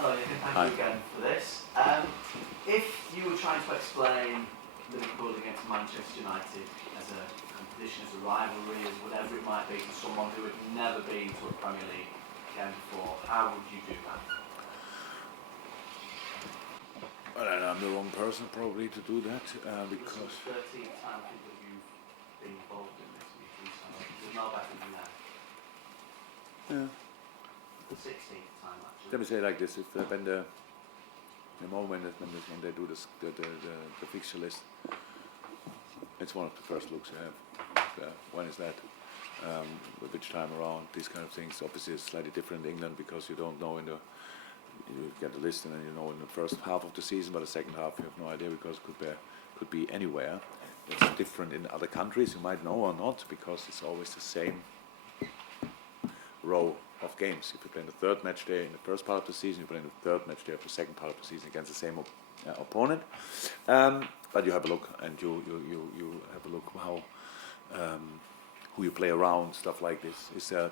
Hello, Nathan. Thank Hi. you again for this. If you were trying to explain Liverpool against Manchester United as a competition, as a rivalry, as whatever it might be to someone who had never been to a Premier League game before, how would you do that? Well, I'm the wrong person probably to do that This because is the 13th time that you've been involved in this meeting, so there's no better than that. yeah. The 16th time, actually. Let me say it like this: if when the moment when they do the fixture list, it's one of the first looks you have. When is that? Which time around? These kind of things. Obviously, it's slightly different in England because you don't know you get the list and then you know in the first half of the season, but the second half you have no idea because it could be anywhere. It's different in other countries. You might know or not because it's always the same row of games. If you play in the third match day in the first part of the season, you play in the third match day of the second part of the season against the same opponent. But you have a look, and you have a look how who you play around, stuff like this. Is there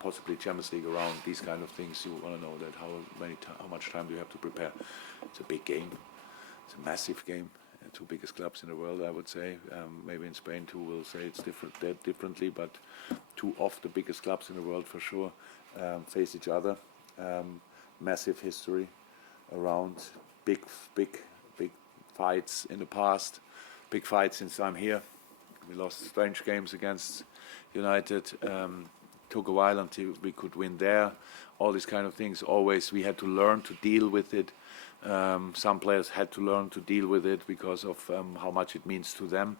possibly Champions League around? These kind of things. You want to know that how much time do you have to prepare? It's a big game. It's a massive game. Two biggest clubs in the world, I would say. Maybe in Spain too will say it's differently, but two of the biggest clubs in the world for sure face each other. Massive history around, big fights in the past, big fights since I'm here. We lost strange games against United. Took a while until we could win there. All these kind of things. Always we had to learn to deal with it. Some players had to learn to deal with it because of how much it means to them.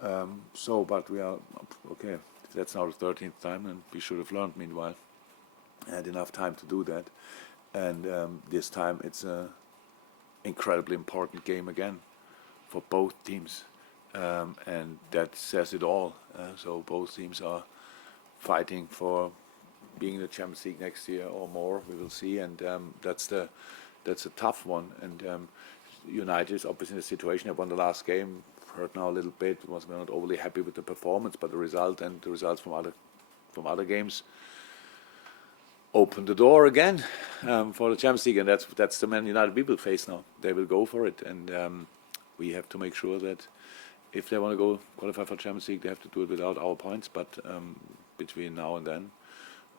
But we are okay. If that's now the 13th time, and we should have learned meanwhile. Had enough time to do that, and this time it's an incredibly important game again for both teams, and that says it all. So both teams are fighting for being in the Champions League next year or more. We will see, and that's a tough one. And United is obviously in a situation. They won the last game. Hurt now a little bit. Was not overly happy with the performance, but the result and the results from other games open the door again for the Champions League, and that's the Man United we will face now. They will go for it, and we have to make sure that if they want to go qualify for Champions League, they have to do it without our points. But between now and then,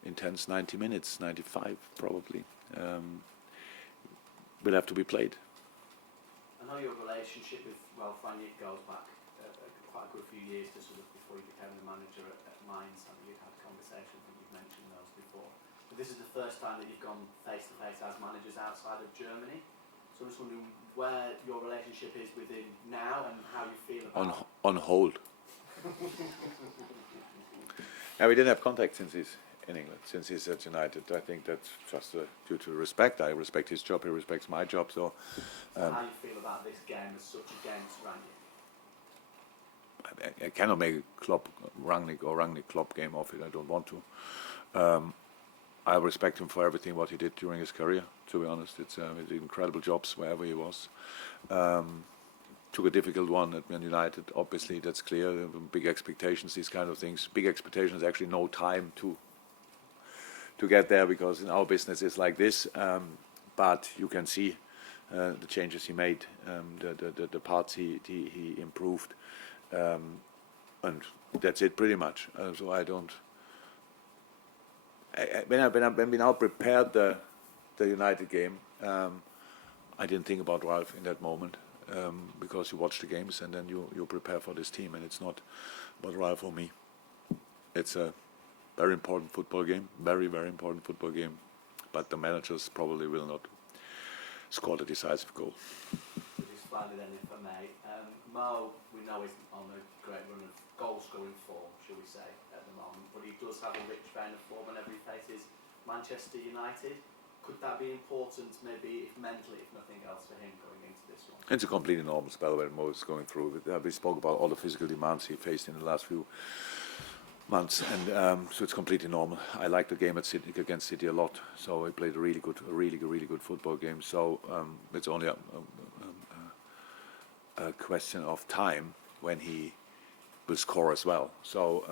intense 90 minutes, 95 probably, will have to be played. I know your relationship with Ralph Rangnick goes back quite a good few years to sort of before you became the manager at Mainz. I mean, you've had conversations, and you've mentioned those before. But this is the first time that you've gone face to face as managers outside of Germany. So I'm just wondering where your relationship is with him now and how you feel about on hold. Yeah, we didn't have contact since he's in England, since he's at United. I think that's just due to respect. I respect his job, he respects my job. So how you feel about this game as such against Rangnick? I cannot make a Rangnick or Rangnick-Klopp game of it. I don't want to. I respect him for everything what he did during his career. To be honest, he did incredible jobs wherever he was. Took a difficult one at Man United. Obviously, that's clear. Big expectations, these kind of things. Big expectations. Actually, no time to get there because in our business it's like this. But you can see the changes he made, the parts he improved, and that's it pretty much. So I don't. When we now prepared the United game, I didn't think about Ralph in that moment because you watch the games and then you prepare for this team, and it's not about Ralph or me. It's a very important football game, very important football game, but the managers probably will not score the decisive goal. Just finally then, if I may, Mo, we know is on a great run of goal-scoring form, shall we say, at the moment, but he does have a rich vein of form whenever he faces Manchester United. Could that be important, maybe if mentally, if nothing else, for him going into this one? It's a completely normal spell when Mo is going through. We spoke about all the physical demands he faced in the last few months, and so it's completely normal. I like the game against City a lot, so he played a really good football game. So it's only a question of time when he will score as well. So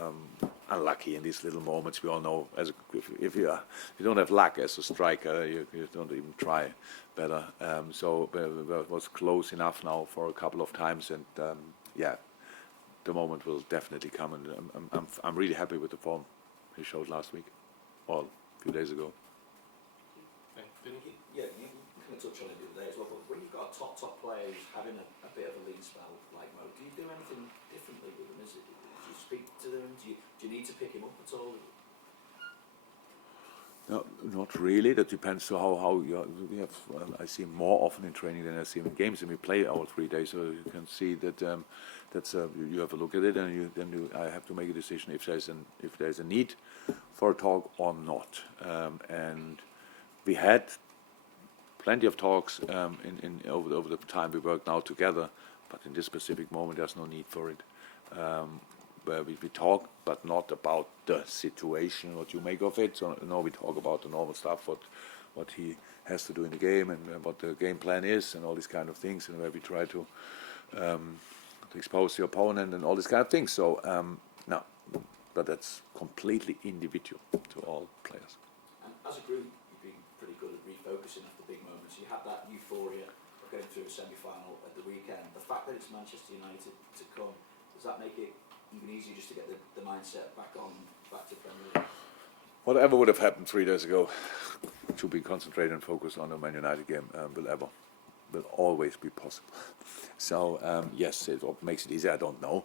unlucky in these little moments. We all know if you don't have luck as a striker, you don't even try better. So it was close enough now for a couple of times, and the moment will definitely come. And I'm really happy with the form he showed last week, or a few days ago. Yeah, you kind of touched on it the other day as well, but when you've got a top player who's having a bit of a lean spell like Mo, do you do anything differently with him? Do you speak to them? Do you need to pick him up at all? No, not really. That depends on how we have. I see him more often in training than I see him in games, and we play all 3 days, so you can see that you have a look at it, and I have to make a decision if there's a need for a talk or not. And we had plenty of talks over the time we worked now together, but in this specific moment, there's no need for it. Where we talk, but not about the situation, what you make of it. So no, we talk about the normal stuff, what he has to do in the game, and what the game plan is, and all these kind of things, and where we try to expose the opponent and all these kind of things. So no, but that's completely individual to all players. And as a group, you've been pretty good at refocusing after big moments. You had that euphoria of going through a semi-final at the weekend. The fact that it's Manchester United to come, does that make it even easier just to get the mindset back to Premier League? Whatever would have happened 3 days ago, to be concentrated and focused on the Man United game will always be possible. So yes, what makes it easier, I don't know.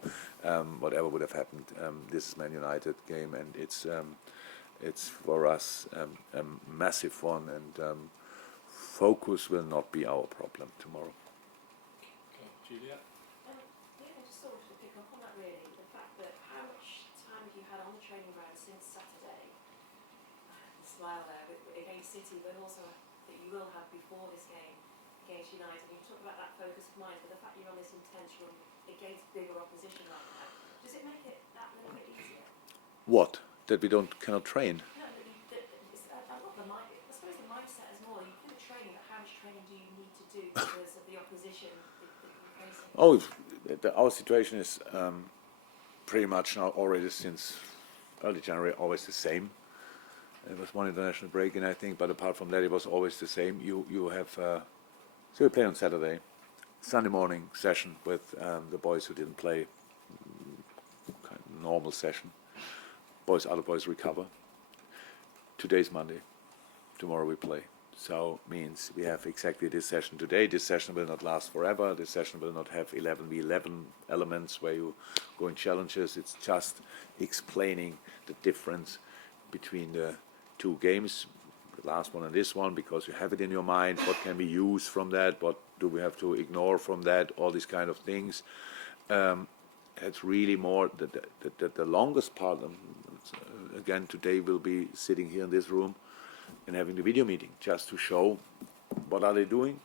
Whatever would have happened, this is Man United game, and it's for us a massive one, and focus will not be our problem tomorrow. Okay, Julia. I just thought to pick up on that really, the fact that how much time have you had on the training ground since Saturday? The smile there against City, but also that you will have before this game against United. And you talk about that focus of mind, but the fact you're on this intense run against bigger opposition like that, does it make it that little bit easier? What? That we cannot train? No, the mind. I suppose the mindset is more. You put the training, but how much training do you need to do because of the opposition that you're facing? Oh, our situation is pretty much now already since early January always the same. There was one international break in, I think, but apart from that, it was always the same. You have so we play on Saturday, Sunday morning session with the boys who didn't play, kind of normal session. Other boys recover. Today's Monday. Tomorrow we play. So means we have exactly this session today. This session will not last forever. This session will not have 11v11 elements where you go in challenges. It's just explaining the difference between the two games, the last one and this one, because you have it in your mind. What can we use from that? What do we have to ignore from that? All these kind of things. It's really more the longest part. Again, today we'll be sitting here in this room and having the video meeting just to show what are they doing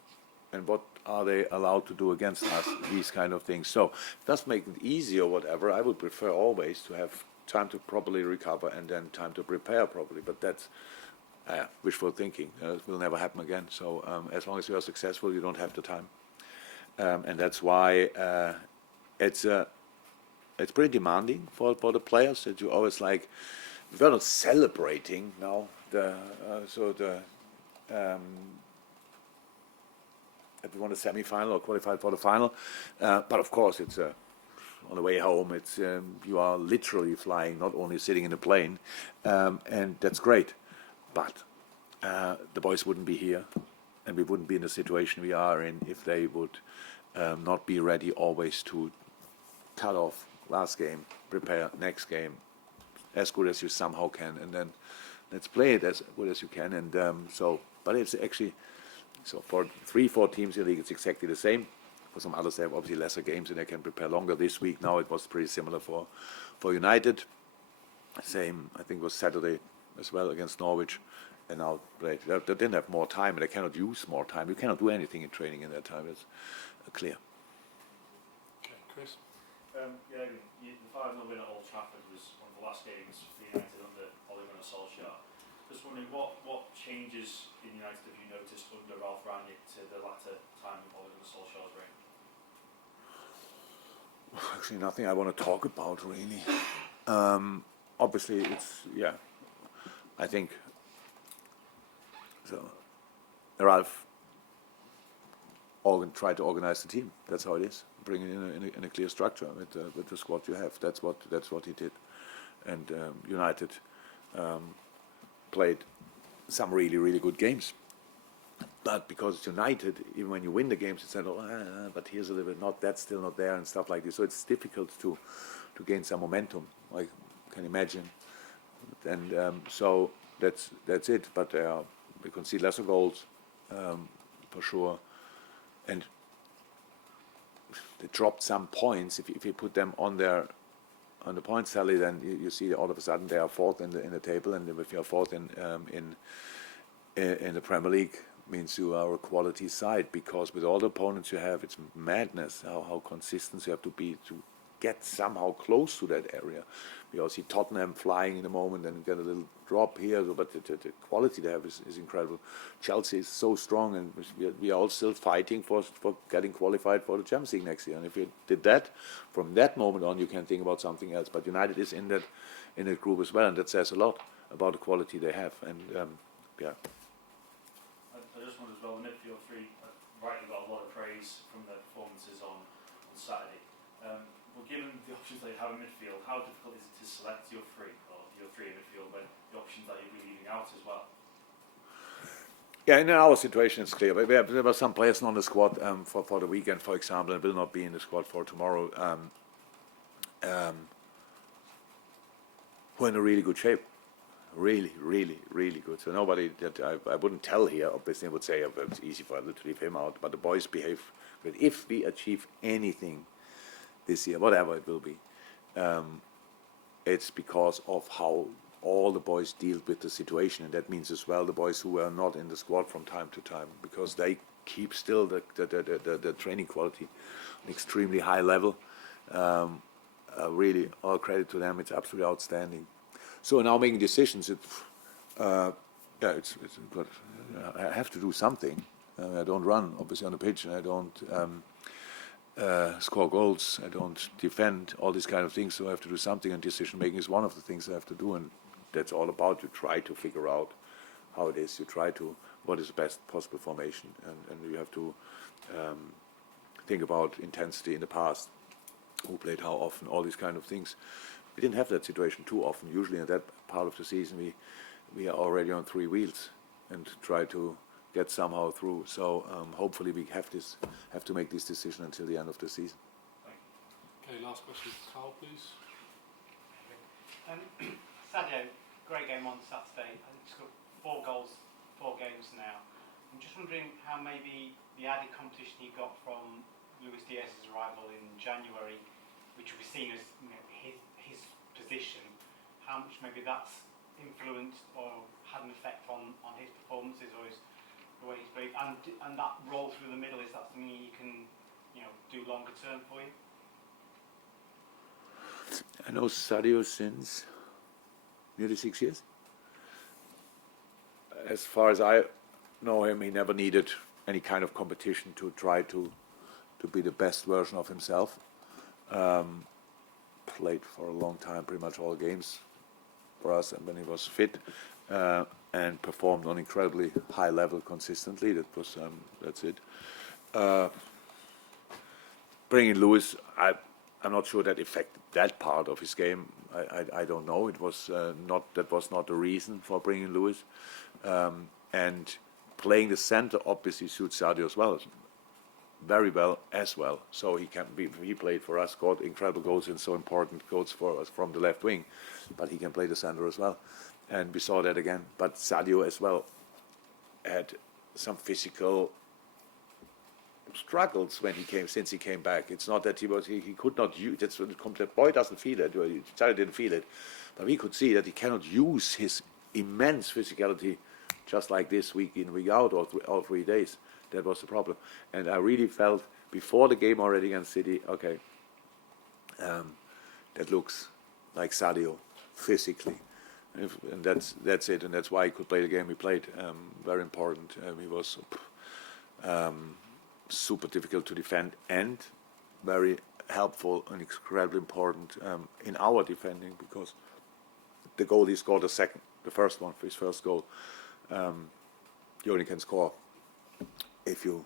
and what are they allowed to do against us, these kind of things. So it does make it easy or whatever. I would prefer always to have time to properly recover and then time to prepare properly, but that's wishful thinking. It will never happen again. So as long as you are successful, you don't have the time. And that's why it's pretty demanding for the players that you always like. We're not celebrating now that we won the semi-final or qualified for the final, but of course it's on the way home. It's you are literally flying, not only sitting in a plane, and that's great. But the boys wouldn't be here, and we wouldn't be in the situation we are in if they would not be ready always to cut off last game, prepare next game as good as you somehow can, and then let's play it as good as you can. And but it's actually, so for 3-4 teams in the league, it's exactly the same. For some others, they have obviously lesser games and they can prepare longer. This week now it was pretty similar for United. Same, I think, was Saturday as well against Norwich. And now they didn't have more time, and they cannot use more time. You cannot do anything in training in that time. It's clear. Okay, Chris. Jurgen, the 5-0 win at Old Trafford was one of the last games for United under Ole Gunnar Solskjaer. Just wondering, what changes in United have you noticed under Ralph Rangnick to the latter time of Ole Gunnar Solskjaer's reign? Actually, nothing I want to talk about really. obviously it's I think so. Ralph tried to organize the team. That's how it is. Bring it in a clear structure with the squad you have. That's what he did. And United played some really, really good games. But because it's United, even when you win the games, it's but here's a little bit, that's still not there and stuff like this. So it's difficult to gain some momentum, I can imagine. And so that's it. But we concede lesser goals, for sure. And they dropped some points. If you put them on the points tally, then you see all of a sudden they are fourth in the table, and if you are fourth in the Premier League, means you are a quality side, because with all the opponents you have, it's madness how consistent you have to be to get somehow close to that area. We also see Tottenham flying in a moment and get a little drop here, but the quality they have is incredible. Chelsea is so strong, and we are all still fighting for getting qualified for the Champions League next year. And if you did that, from that moment on, you can think about something else. But United is in that group as well, and that says a lot about the quality they have. And I just wonder as well, the midfield three rightly got a lot of praise from their performances on Saturday. Well, given the options that you have in midfield, how difficult is it to select your three in midfield when the options that you'll be leaving out as well? Yeah, in our situation it's clear. But there were some players on the squad for the weekend, for example, and will not be in the squad for tomorrow, who are in a really good shape. Really, really, really good. So nobody that I wouldn't tell here, obviously, would say it's easy for us to leave him out. But the boys behave good. If we achieve anything this year, whatever it will be, it's because of how all the boys deal with the situation, and that means as well the boys who are not in the squad from time to time, because they keep still the training quality on extremely high level. Really, all credit to them. It's absolutely outstanding. So now making decisions, it's good. I have to do something. I don't run, obviously, on the pitch, and I don't score goals. I don't defend, all these kind of things. So I have to do something, and decision making is one of the things I have to do. And that's all about, you try to figure out how it is. You try to, what is the best possible formation, and you have to think about intensity in the past, who played how often, all these kind of things. We didn't have that situation too often. Usually in that part of the season, we are already on three wheels and try to get somehow through. So hopefully we have to make this decision until the end of the season. Okay, last question, Carl, please. Sadio, great game on Saturday. I think he's got 4 goals, 4 games now. I'm just wondering how maybe the added competition he got from Luis Diaz's arrival in January, which will be seen as his position, how much maybe that's influenced or had an effect on his performances or the way he's played, and that roll through the middle, is that something you can do longer term for you? I know Sadio since nearly 6 years. As far as I know him, he never needed any kind of competition to try to be the best version of himself. Played for a long time, pretty much all games for us, and when he was fit, and performed on incredibly high level consistently. That's it. Bringing Lewis, I'm not sure that affected that part of his game. I don't know. It was that was not the reason for bringing Lewis, and playing the center obviously suits Sadio as well. Very well as well. So he played for us, scored incredible goals and so important goals for us from the left wing, but he can play the center as well, and we saw that again. But Sadio as well had some physical struggles since he came back. It's not that he could not use. That's when the boy doesn't feel it. Sadio didn't feel it, but we could see that he cannot use his immense physicality just like this, week in, week out, all 3 days. That was the problem. And I really felt before the game already against City, okay, that looks like Sadio physically. And that's it. And that's why he could play the game he played. Very important. He was super difficult to defend and very helpful and incredibly important in our defending, because the goal he scored, the first one for his first goal, you only can score if you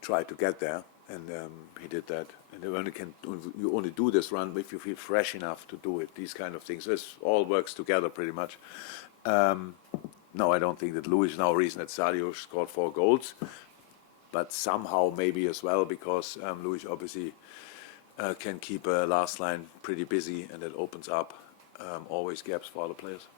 try to get there, and he did that. And you only do this run if you feel fresh enough to do it. These kind of things. This all works together pretty much. No, I don't think that Luis now reason that Sadio scored 4 goals, but somehow maybe as well because Luis obviously can keep a last line pretty busy, and that opens up always gaps for other players.